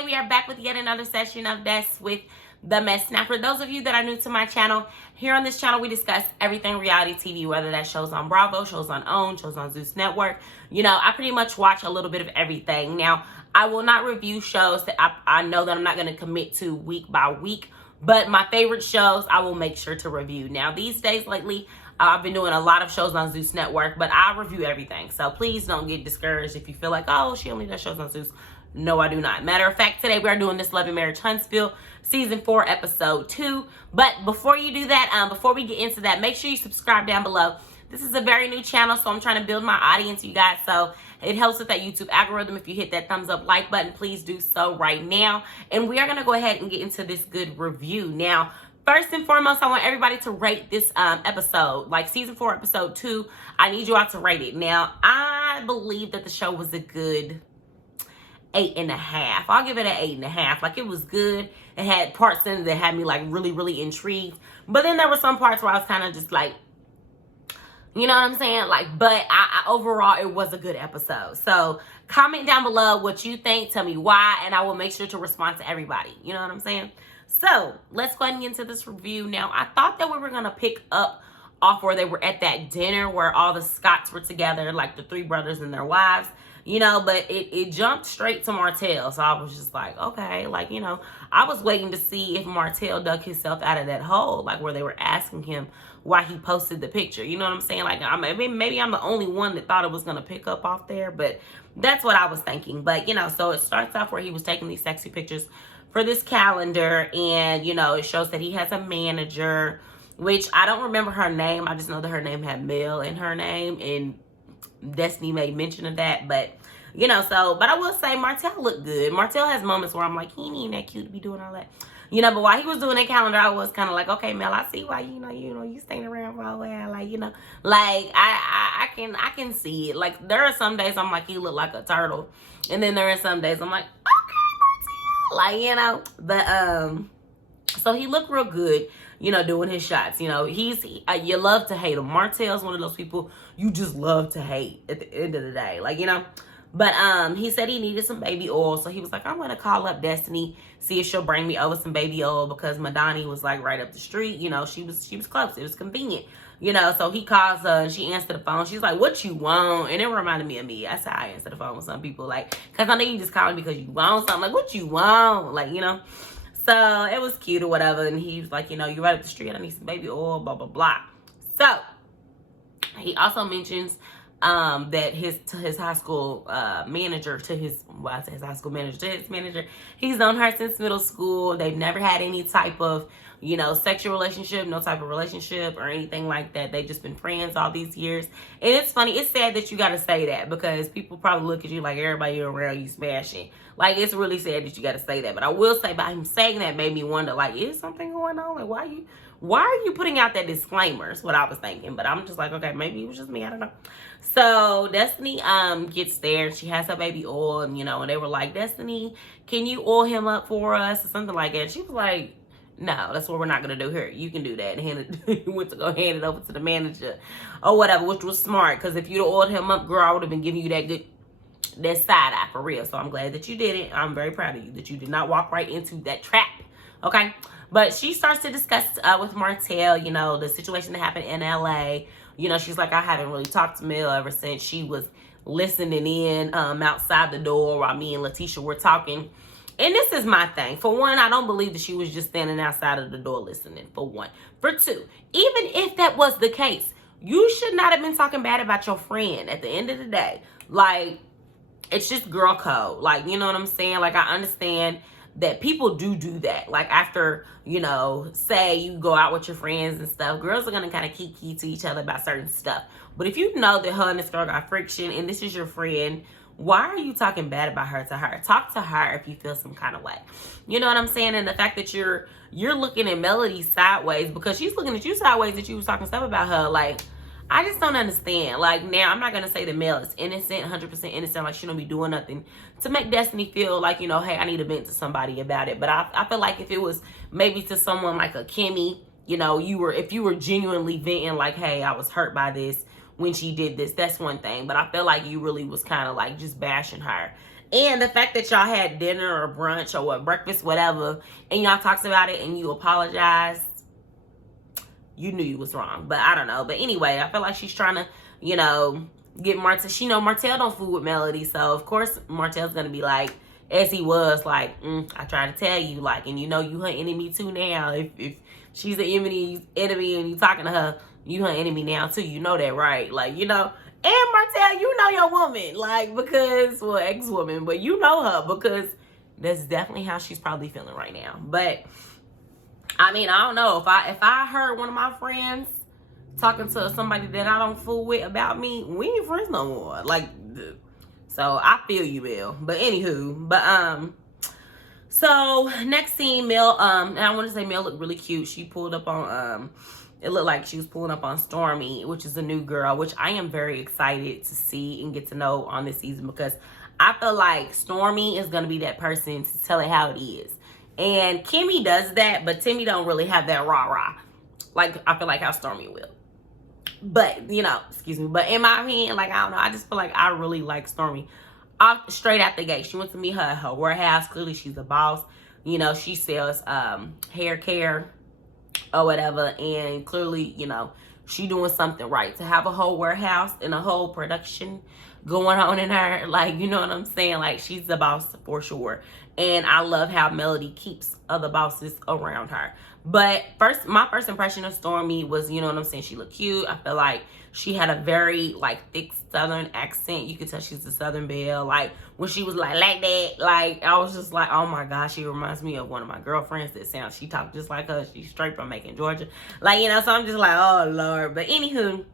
today we are back with yet another session of That's with the Mess. Now, for those of you that are new to my channel, here on this channel we discuss everything reality TV, whether that shows on Bravo, shows on OWN, shows on Zeus Network. You know, I pretty much watch a little bit of everything. Now, I will not review shows that I know that I'm not going to commit to week by week, but my favorite shows I will make sure to review. Now, these days lately, I've been doing a lot of shows on Zeus Network, but I review everything. So please don't get discouraged if you feel like, oh, she only does shows on Zeus. No, I do not. Matter of fact, today we are doing This Love and Marriage Huntsville, Season 4, Episode 2. But before you do that, before we get into that, make sure you subscribe down below. This is a very new channel, so I'm trying to build my audience, you guys. So it helps with that YouTube algorithm. If you hit that thumbs up like button, please do so right now. And we are going to go ahead and get into this good review. Now, first and foremost, I want everybody to rate this episode. Like Season 4, Episode 2, I need you all to rate it. Now, I believe that the show was a good 8.5. I'll give it an 8.5. Like, it was good. It had parts in it that had me like really intrigued. But then there were some parts where I was kind of just like, you know what I'm saying? Like, but I overall, it was a good episode. So comment down below what you think. Tell me why. And I will make sure to respond to everybody. You know what I'm saying? So let's go ahead and get into this review. Now, I thought that we were going to pick up off where they were at that dinner where all the Scotts were together, like the three brothers and their wives. You know, but it jumped straight to Martell. So I was just like, okay, like, you know, I was waiting to see if Martell dug himself out of that hole, like where they were asking him why he posted the picture. You know what I'm saying? Like, maybe I'm the only one that thought it was going to pick up off there, but that's what I was thinking. But, you know, so it starts off where he was taking these sexy pictures for this calendar, and, you know, it shows that he has a manager, which I don't remember her name. I just know that her name had Mel in her name, and Destiny made mention of that. But you know, so but I will say Martell looked good. Martell has moments where I'm like, he ain't even that cute to be doing all that, you know. But while he was doing that calendar, I was kind of like, okay, Mel, I see why you staying around for a while. Like, you know, like I can see it. Like, there are some days I'm like, he look like a turtle, and then there are some days I'm like, okay, Martell, like, you know. But so he looked real good, you know, doing his shots. You know, you love to hate him. Martell's one of those people you just love to hate at the end of the day, like, you know. But he said he needed some baby oil, so he was like, I'm gonna call up Destiny, see if she'll bring me over some baby oil, because Madani was like right up the street. You know, she was close. It was convenient. You know, so he calls her and she answered the phone. She's like, what you want? And it reminded me of me. That's how I answer the phone with some people, like, because I know you just calling because you want something. Like, what you want? Like, you know. So it was cute or whatever. And he was like, you know, you're right up the street. I need some baby oil, blah, blah, blah. So he also mentions that his high school manager, to his manager, he's known her since middle school. They've never had any type of, you know, sexual relationship, no type of relationship or anything like that. They've just been friends all these years. And it's funny, it's sad that you got to say that, because people probably look at you like everybody you're around you smashing. Like, it's really sad that you got to say that. But I will say, by him saying that made me wonder, like, is something going on? Like, why are you putting out that disclaimer? Is what I was thinking. But I'm just like, okay, maybe it was just me. I don't know. So Destiny gets there. She has her baby oil, and, you know, and they were like, Destiny, can you oil him up for us or something like that? She was like, no, that's what we're not going to do here. You can do that. And went to go hand it over to the manager or whatever, which was smart, because if you'd oiled him up, girl, I would have been giving you that side eye for real. So I'm glad that you did it. I'm very proud of you that you did not walk right into that trap. Okay. But she starts to discuss with Martell, you know, the situation that happened in LA. You know, she's like, I haven't really talked to Mel ever since she was listening in outside the door while me and Tisha were talking. And this is my thing. For one, I don't believe that she was just standing outside of the door listening, for one. For two, even if that was the case, you should not have been talking bad about your friend at the end of the day. Like, it's just girl code. Like, you know what I'm saying? Like, I understand that people do that. Like, after, you know, say you go out with your friends and stuff, girls are going to kind of kiki to each other about certain stuff. But if you know that her and this girl got friction and this is your friend, why are you talking bad about her to her? Talk to her if you feel some kind of way. You know what I'm saying? And the fact that you're looking at Melody sideways because she's looking at you sideways, that you was talking stuff about her, like, I just don't understand. Like, now, I'm not going to say that Mel is innocent, 100% innocent, like she don't be doing nothing to make Destiny feel like, you know, hey, I need to vent to somebody about it. But I feel like if it was maybe to someone like a Kimmi, you know, if you were genuinely venting like, hey, I was hurt by this when she did this, that's one thing. But I feel like you really was kind of like just bashing her And the fact that y'all had dinner or brunch or what, breakfast, whatever, and y'all talked about it and you apologized, you knew you was wrong. But I don't know. But anyway, I feel like she's trying to, you know, get Martell. She know Martell don't fool with Melody. So, of course, Martell's going to be like, as he was, like, I tried to tell you, like, and you know you her enemy too now. If she's an enemy and you talking to her, you her enemy now too. You know that, right? Like, you know. And Martell, you know your woman. Like, because, well, ex-woman. But you know her because that's definitely how she's probably feeling right now. But I mean, I don't know. If I heard one of my friends talking to somebody that I don't fool with about me, we ain't friends no more. Like, so I feel you, Mel. But anywho, so next scene, Mel, and I want to say Mel looked really cute. She pulled up on, it looked like she was pulling up on Stormy, which is a new girl, which I am very excited to see and get to know on this season because I feel like Stormy is going to be that person to tell it how it is. And Kimmi does that, but Timmy don't really have that rah-rah. Like, I feel like how Stormy will. But, you know, excuse me. But in my opinion, like, I don't know. I just feel like I really like Stormy. Straight out the gate. She went to meet her at her warehouse. Clearly, she's a boss. You know, she sells hair care or whatever. And clearly, you know, she doing something right. To have a whole warehouse and a whole production going on in her. Like, you know what I'm saying? Like, she's the boss for sure. And I love how Melody keeps other bosses around her. But my first impression of Stormy was, you know what I'm saying, she looked cute. I feel like she had a very, like, thick Southern accent. You could tell she's a Southern belle. Like, when she was like that, like, I was just like, oh my gosh, she reminds me of one of my girlfriends that she talked just like her. She's straight from Macon, Georgia. Like, you know, so I'm just like, oh, Lord. But anywho,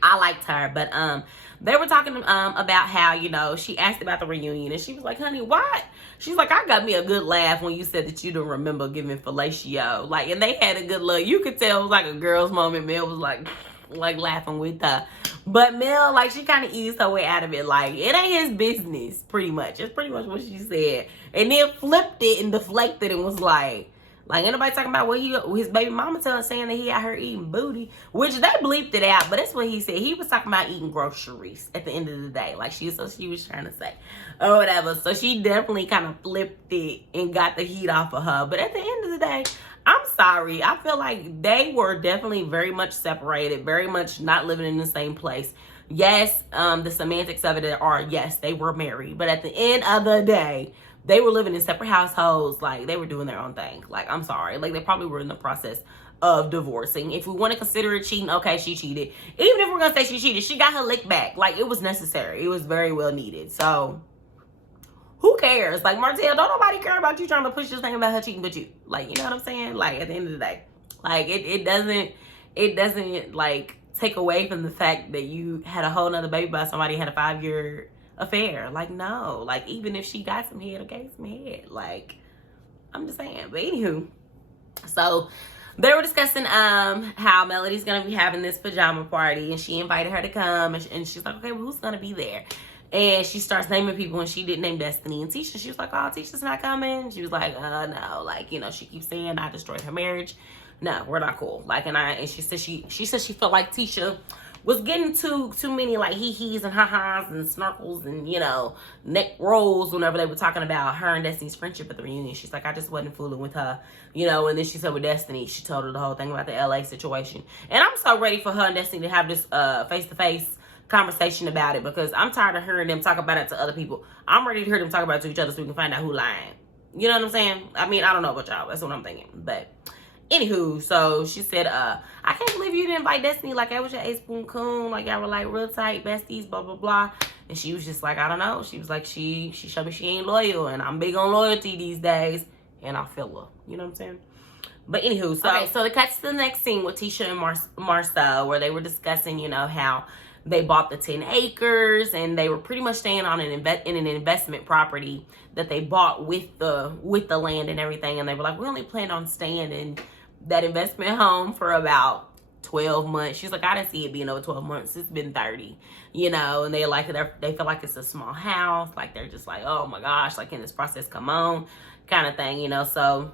I liked her. But they were talking about how, you know, she asked about the reunion. And she was like, honey, why? She's like, I got me a good laugh when you said that you don't remember giving fellatio. Like, and they had a good look. You could tell it was like a girl's moment. Mel was like laughing with her. But Mel, like, she kind of eased her way out of it. Like, it ain't his business, pretty much. It's pretty much what she said. And then flipped it and deflected and was like anybody talking about what his baby mama saying that he out here eating booty, which they bleeped it out, but that's what he said. He was talking about eating groceries at the end of the day, like she was trying to say, or whatever. So she definitely kind of flipped it and got the heat off of her. But at the end of the day, I'm sorry. I feel like they were definitely very much separated, very much not living in the same place. Yes, the semantics of it are, yes, they were married, but at the end of the day, they were living in separate households. Like, they were doing their own thing. Like, I'm sorry. Like, they probably were in the process of divorcing. If we want to consider it cheating, okay, she cheated. Even if we're going to say she cheated, she got her lick back. Like, it was necessary. It was very well needed. So, who cares? Like, Martell, don't nobody care about you trying to push this thing about her cheating but you. Like, you know what I'm saying? Like, at the end of the day. Like, it doesn't, like, take away from the fact that you had a whole nother baby by somebody who had a 5-year affair. Like, no. Like, even if she got some head, okay, some head. Like, I'm just saying. But anywho, so they were discussing how Melody's gonna be having this pajama party, and she invited her to come, and she's like, okay, well, who's gonna be there? And she starts naming people, and she didn't name Destiny and Tisha. She was like, oh, Tisha's not coming. She was like, no. Like, you know, she keeps saying I destroyed her marriage. No, we're not cool. Like, and she said she felt like Tisha was getting too many, like, hee-hees and ha-has and snarkles and, you know, neck rolls whenever they were talking about her and Destiny's friendship at the reunion. She's like, I just wasn't fooling with her, you know. And then she said with Destiny, she told her the whole thing about the LA situation. And I'm so ready for her and Destiny to have this face-to-face conversation about it, because I'm tired of hearing them talk about it to other people. I'm ready to hear them talk about it to each other so we can find out who lying. You know what I'm saying? I mean, I don't know about y'all. That's what I'm thinking. But anywho, so she said, I can't believe you didn't invite Destiny. Like, I was your A-spoon coon. Like, y'all were, like, real tight besties, blah, blah, blah. And she was just like, I don't know. She was like, she showed me she ain't loyal. And I'm big on loyalty these days. And I feel her. You know what I'm saying? But anywho, so it cuts to the next scene with Tisha and Marsau, where they were discussing, you know, how they bought the 10 acres. And they were pretty much staying on an investment property that they bought with the land and everything. And they were like, we only plan on staying in that investment home for about 12 months. She's like, I didn't see it being over 12 months. It's been 30, you know. And they feel like it's a small house. Like, they're just like, oh my gosh, like, can this process come on, kind of thing, you know. So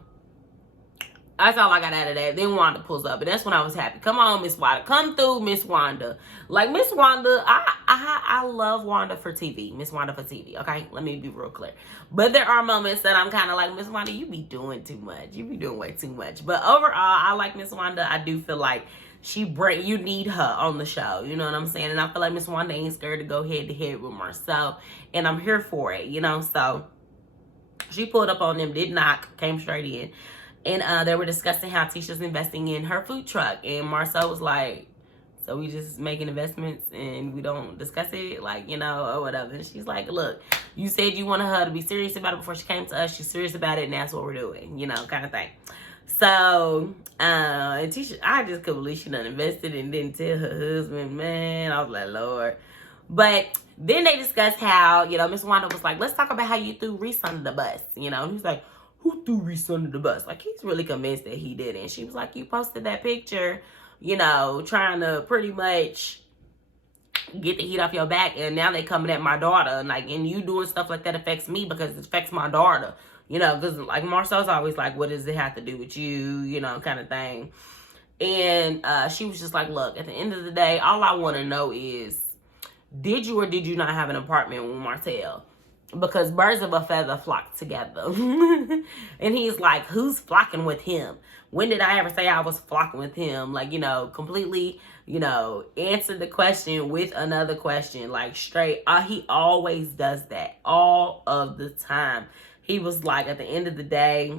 That's all I got out of that. Then Wanda pulls up, and that's when I was happy. Come on, Miss Wanda. Come through, Miss Wanda. Like, Miss Wanda, I love Wanda for TV. Miss Wanda for TV, okay? Let me be real clear. But there are moments that I'm kind of like, Miss Wanda, you be doing too much. You be doing way too much. But overall, I like Miss Wanda. I do feel like you need her on the show. You know what I'm saying? And I feel like Miss Wanda ain't scared to go head-to-head with Marsau. And I'm here for it, you know? So, she pulled up on them, did knock, came straight in. And they were discussing how Tisha's investing in her food truck. And Marsau was like, so we just making investments and we don't discuss it? Like, you know, or whatever. And she's like, look, you said you wanted her to be serious about it before she came to us. She's serious about it, and that's what we're doing, you know, kind of thing. So, and Tisha, I just couldn't believe she done invested and didn't tell her husband, man. I was like, Lord. But then they discussed how, you know, Miss Wanda was like, let's talk about how you threw Reese under the bus, you know. And he's like, who threw Reese under the bus? Like, he's really convinced that he did it. And she was like, you posted that picture, you know, trying to pretty much get the heat off your back. And now they coming at my daughter. And, like, and you doing stuff like that affects me because it affects my daughter. You know, because, like, Marsau's always like, what does it have to do with you? You know, kind of thing. And she was just like, look, at the end of the day, all I want to know is, did you or did you not have an apartment with Martell? Because birds of a feather flock together. And he's like, who's flocking with him? When did I ever say I was flocking with him? Like, you know, completely, you know, answer the question with another question. Like, straight. He always does that. All of the time. He was like, at the end of the day,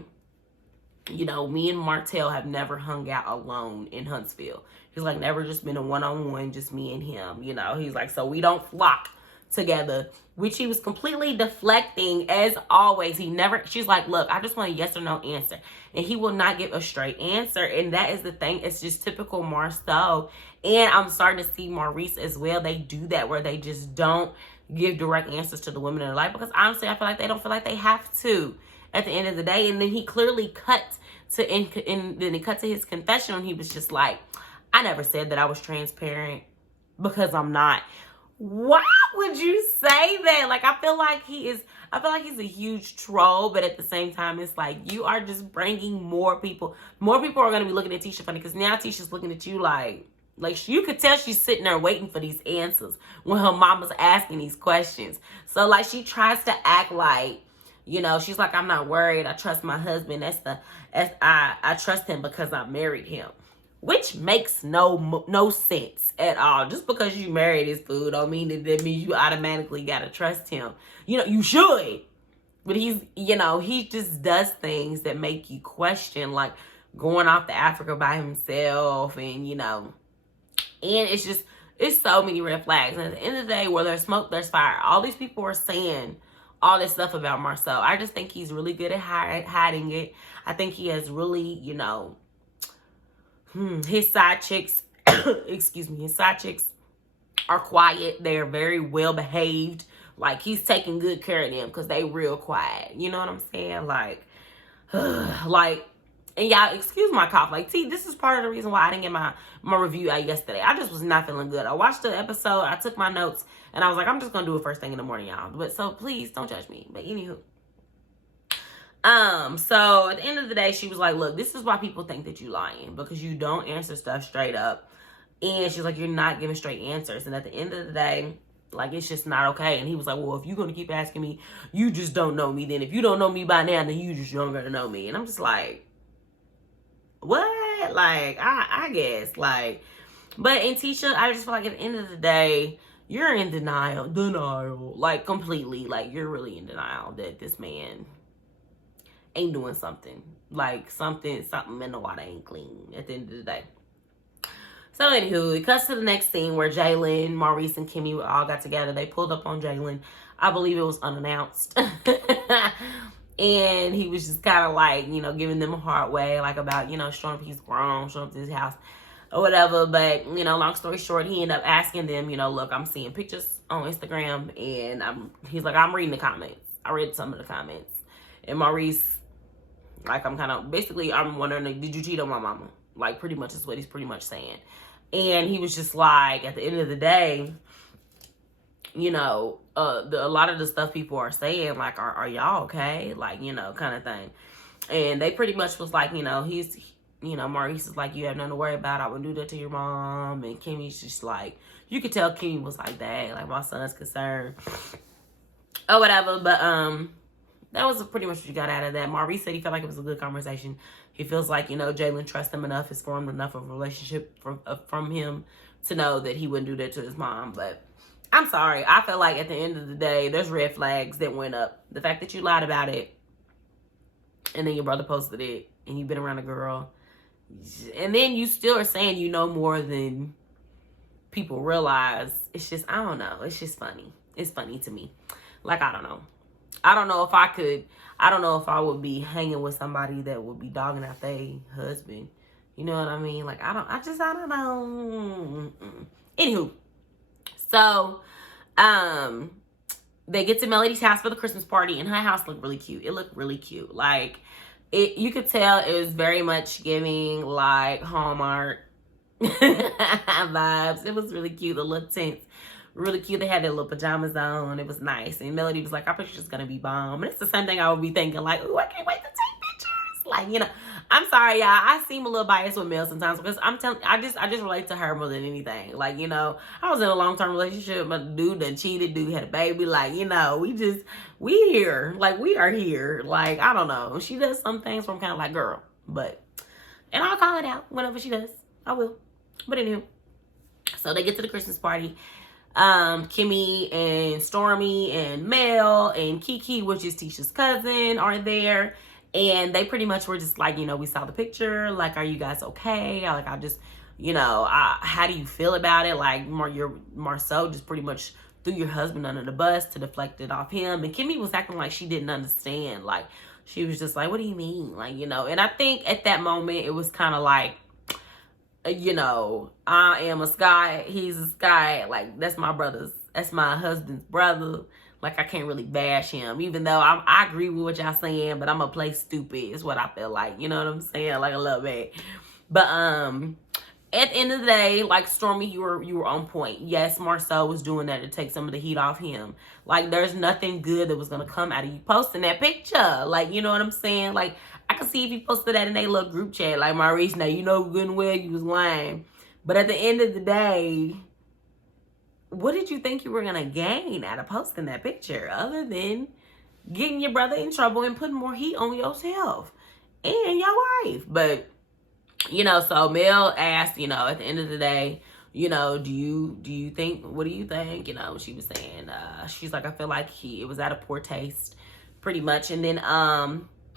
you know, me and Martell have never hung out alone in Huntsville. He's like, never just been a one-on-one, just me and him. You know, he's like, so we don't flock together, which he was completely deflecting as always. She's like, look, I just want a yes or no answer. And he will not give a straight answer. And that is the thing. It's just typical Marsau. And I'm starting to see Maurice as well. They do that where they just don't give direct answers to the women in their life. Because honestly, I feel like they don't feel like they have to at the end of the day. And then he clearly cut to his confession. And he was just like, I never said that I was transparent because I'm not. Why would you say that? Like, I feel like he's a huge troll, but at the same time, it's like, you are just bringing more people. More people are going to be looking at Tisha funny, because now Tisha's looking at you like you could tell she's sitting there waiting for these answers when her mama's asking these questions. So, like, she tries to act like, you know, she's like, I'm not worried. I trust my husband. I trust him because I married him. Which makes no sense at all. Just because you married his fool don't mean that means you automatically gotta trust him. You know, you should. But he just does things that make you question, like going off to Africa by himself, and you know, and it's so many red flags. And at the end of the day, where there's smoke, there's fire. All these people are saying all this stuff about Marsau. I just think he's really good at hiding it. I think he has really, you know, his side chicks, his side chicks are quiet. They're very well behaved. Like, he's taking good care of them because they real quiet. You know what I'm saying? Like, and y'all, excuse my cough. Like, this is part of the reason why I didn't get my review out yesterday. I just was not feeling good. I watched the episode. I took my notes. And I was like, I'm just going to do it first thing in the morning, y'all. But so please don't judge me. But anywho. So at the end of the day, she was like, look, this is why people think that you lying, because you don't answer stuff straight up. And she's like, you're not giving straight answers. And at the end of the day, like, it's just not okay. And he was like, well, if you're going to keep asking me, you just don't know me. Then if you don't know me by now, then you just don't going to know me. And I'm just like, what? Like, I guess, like, but in Tisha, I just feel like at the end of the day, you're in denial, like, completely. Like, you're really in denial that this man ain't doing something. Like, something in the water ain't clean at the end of the day. So, anywho, it cuts to the next scene where Jalen, Maurice, and Kimmi all got together. They pulled up on Jalen. I believe it was unannounced. And he was just kind of like, you know, giving them a hard way, like about, you know, showing up he's grown, showing up to his house or whatever. But, you know, long story short, he ended up asking them, you know, look, I'm seeing pictures on Instagram, and he's like, I'm reading the comments. I read some of the comments. And Maurice, like, I'm wondering, like, did you cheat on my mama? Like, pretty much is what he's pretty much saying. And he was just like, at the end of the day, you know, a lot of the stuff people are saying, like, are y'all okay? Like, you know, kind of thing. And they pretty much was like, Maurice is like, you have nothing to worry about. I would do that to your mom. And Kimmi's just like, you could tell Kimmi was like, dang, like my son's concerned. Or whatever. But that was pretty much what you got out of that. Maurice said he felt like it was a good conversation. He feels like, Jalen trusts him enough, has formed enough of a relationship from him to know that he wouldn't do that to his mom. But I'm sorry. I feel like at the end of the day, there's red flags that went up. The fact that you lied about it, and then your brother posted it, and you've been around a girl, and then you still are saying you know more than people realize. It's just, I don't know. It's just funny. It's funny to me. Like, I don't know. I don't know if I would be hanging with somebody that would be dogging out their husband. You know what I mean? Like, I don't know. Anywho. So, they get to Melody's house for the Christmas party, and her house looked really cute. It looked really cute. Like, you could tell it was very much giving, like, Hallmark vibes. It was really cute. The little tints. Really cute. They had their little pajamas on. It was nice. And Melody was like, I bet she's gonna be bomb. And it's the same thing I would be thinking, like, ooh, I can't wait to take pictures. Like, I'm sorry, y'all. I seem a little biased with Mel sometimes because I just relate to her more than anything. Like, I was in a long-term relationship, but dude that cheated, dude had a baby. Like, we here. Like, we are here. Like, I don't know. She does some things where I'm kind of like, girl. And I'll call it out whenever she does. I will. But anywho. So they get to the Christmas party. Kimmi and Stormy and Mel and Kiki, which is Tisha's cousin, are there. And they pretty much were just like, we saw the picture. Like, are you guys okay? Like, how do you feel about it? Like, your Marsau just pretty much threw your husband under the bus to deflect it off him. And Kimmi was acting like she didn't understand. Like, she was just like, what do you mean? Like, and I think at that moment, it was kind of like, I am a Sky, he's a Sky, like, that's my husband's brother. Like, I can't really bash him, even though I agree with what y'all saying, but I'm gonna play stupid, is what I feel like, you know what I'm saying, like a little bit. But at the end of the day, like, Stormy, you were on point. Yes, Marsau was doing that to take some of the heat off him. Like, there's nothing good that was gonna come out of you posting that picture. Like, you know what I'm saying? Like, I can see if you posted that in a little group chat, like, Maurice, now you know good and well you was lying. But at the end of the day, what did you think you were gonna gain out of posting that picture, other than getting your brother in trouble and putting more heat on yourself and your wife? But so Mel asked, at the end of the day, do you think, what do you think? She was saying, she's like, I feel like it was out of poor taste, pretty much. And then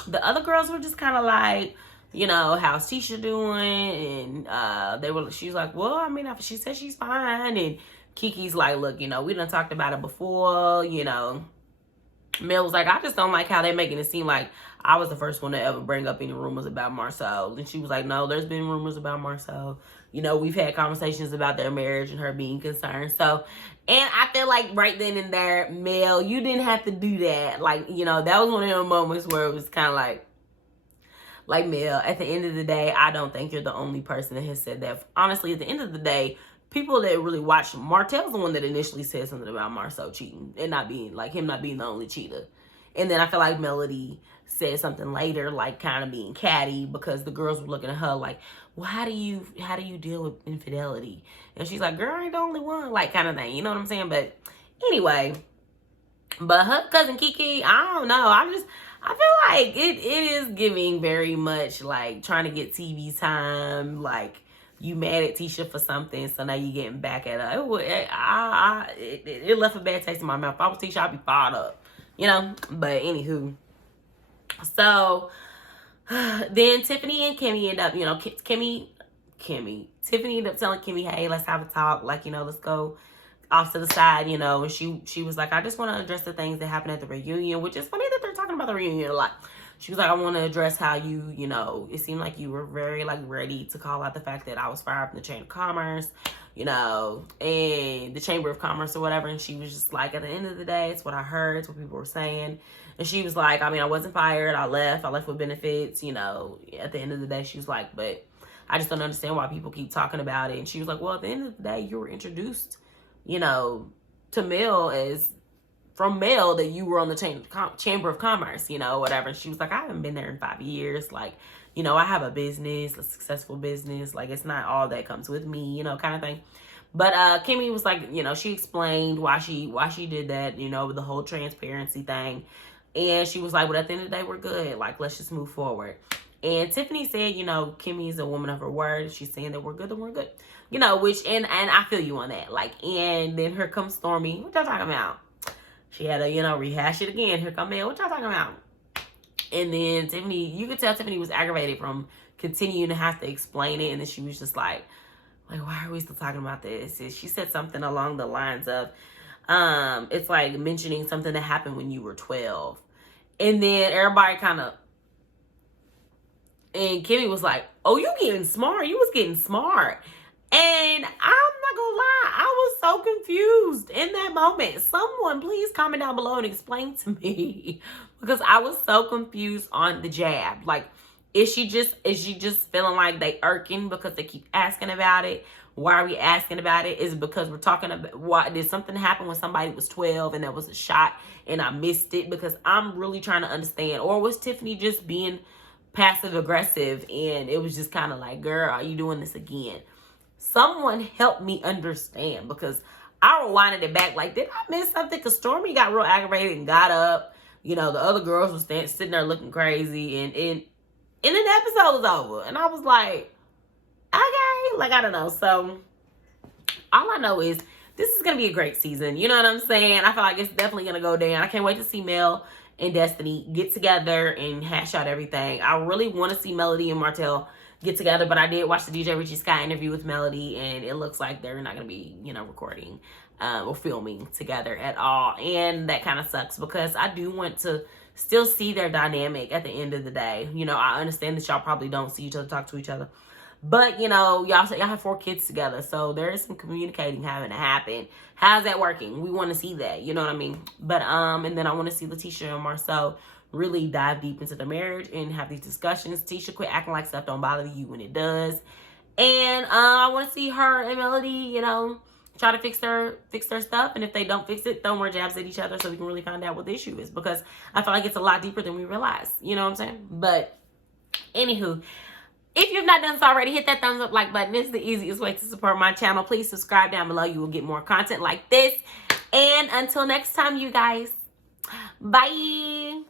the other girls were just kind of like, how's Tisha doing? And she's like, well, I mean, she said she's fine. And Kiki's like, look, we done talked about it before, Mel was like, I just don't like how they're making it seem like I was the first one to ever bring up any rumors about Marsau. And she was like, no, there's been rumors about Marsau. We've had conversations about their marriage and her being concerned. So, and I feel like right then and there, Mel, you didn't have to do that. Like, that was one of those moments where it was kind of like, Mel, at the end of the day, I don't think you're the only person that has said that. Honestly, at the end of the day, people that really watch, Martell's the one that initially said something about Marsau cheating and him not being the only cheater. And then I feel like Melody said something later, like kind of being catty, because the girls were looking at her like, well, how do you deal with infidelity? And she's like, girl, I ain't the only one, like, kind of thing. You know what I'm saying? But anyway, but her cousin Kiki, I don't know. I feel like it is giving very much like trying to get TV time, like, you mad at Tisha for something, so now you getting back at her. It left a bad taste in my mouth. If I was Tisha, I'd be fired up, But anywho, so then Tiffany and Kimmi end up, Tiffany ended up telling Kimmi, hey, let's have a talk. Like, let's go off to the side, And she was like, I just want to address the things that happened at the reunion, which is funny that they're talking about the reunion a lot. She was like, I want to address how you, it seemed like you were very, like, ready to call out the fact that I was fired from the Chamber of Commerce, and the Chamber of Commerce or whatever. And she was just like, at the end of the day, it's what I heard. It's what people were saying. And she was like, I mean, I wasn't fired. I left with benefits, At the end of the day, she was like, but I just don't understand why people keep talking about it. And she was like, well, at the end of the day, you were introduced, to Mel as from Mel that you were on the Chamber of Commerce, you know, whatever. She was like, I haven't been there in 5 years. Like, you know, I have a business, a successful business. Like, it's not all that comes with me, you know, kind of thing. But Kimmi was like, you know, she explained why she did that, you know, with the whole transparency thing. And she was like, but at the end of the day, we're good. Like, let's just move forward. And Tiffany said, you know, Kimmi is a woman of her word. She's saying that we're good, then we're good. You know, which, and I feel you on that. Like, and then here comes Stormy. What y'all talking about? She had to, you know, rehash it again. Here come Mel. What y'all talking about? And then Tiffany, you could tell Tiffany was aggravated from continuing to have to explain it. And then she was just like, why are we still talking about this? And she said something along the lines of, it's like mentioning something that happened when you were 12. And then everybody kind of, and Kimmi was like, oh, you getting smart. You was getting smart. And I'm not gonna lie, I was so confused in that moment. Someone please comment down below and explain to me, because I was so confused on the jab. Like, is she just feeling like they irking because they keep asking about it? Why are we asking about it? Is it because we're talking about, what did something happen when somebody was 12 and there was a shot and I missed it? Because I'm really trying to understand. Or was Tiffany just being passive aggressive and it was just kind of like, girl, are you doing this again? Someone help me understand, because I rewinded it back. Like, did I miss something? Because Stormy got real aggravated and got up. You know, the other girls were sitting there looking crazy. And then the episode was over. And I was like, okay. Like, I don't know. So, all I know is this is going to be a great season. You know what I'm saying? I feel like it's definitely going to go down. I can't wait to see Mel and Destiny get together and hash out everything. I really want to see Melody and Martell get together, but I did watch the DJ Richie Sky interview with Melody, and it looks like they're not going to be, you know, recording or filming together at all. And that kind of sucks, because I do want to still see their dynamic at the end of the day. You know, I understand that y'all probably don't see each other, talk to each other, but, you know, y'all have 4 kids together, so there is some communicating having to happen. How's that working? We want to see that, you know what I mean? But and then I want to see Tisha and Marsau really dive deep into the marriage and have these discussions. Tisha, quit acting like stuff don't bother you when it does. And I want to see her and Melody, you know, try to fix their stuff. And if they don't fix it, throw more jabs at each other so we can really find out what the issue is, because I feel like it's a lot deeper than we realize. You know what I'm saying? But anywho, if you've not done so already, hit that thumbs up like button. It's the easiest way to support my channel. Please subscribe down below. You will get more content like this. And until next time, you guys, bye.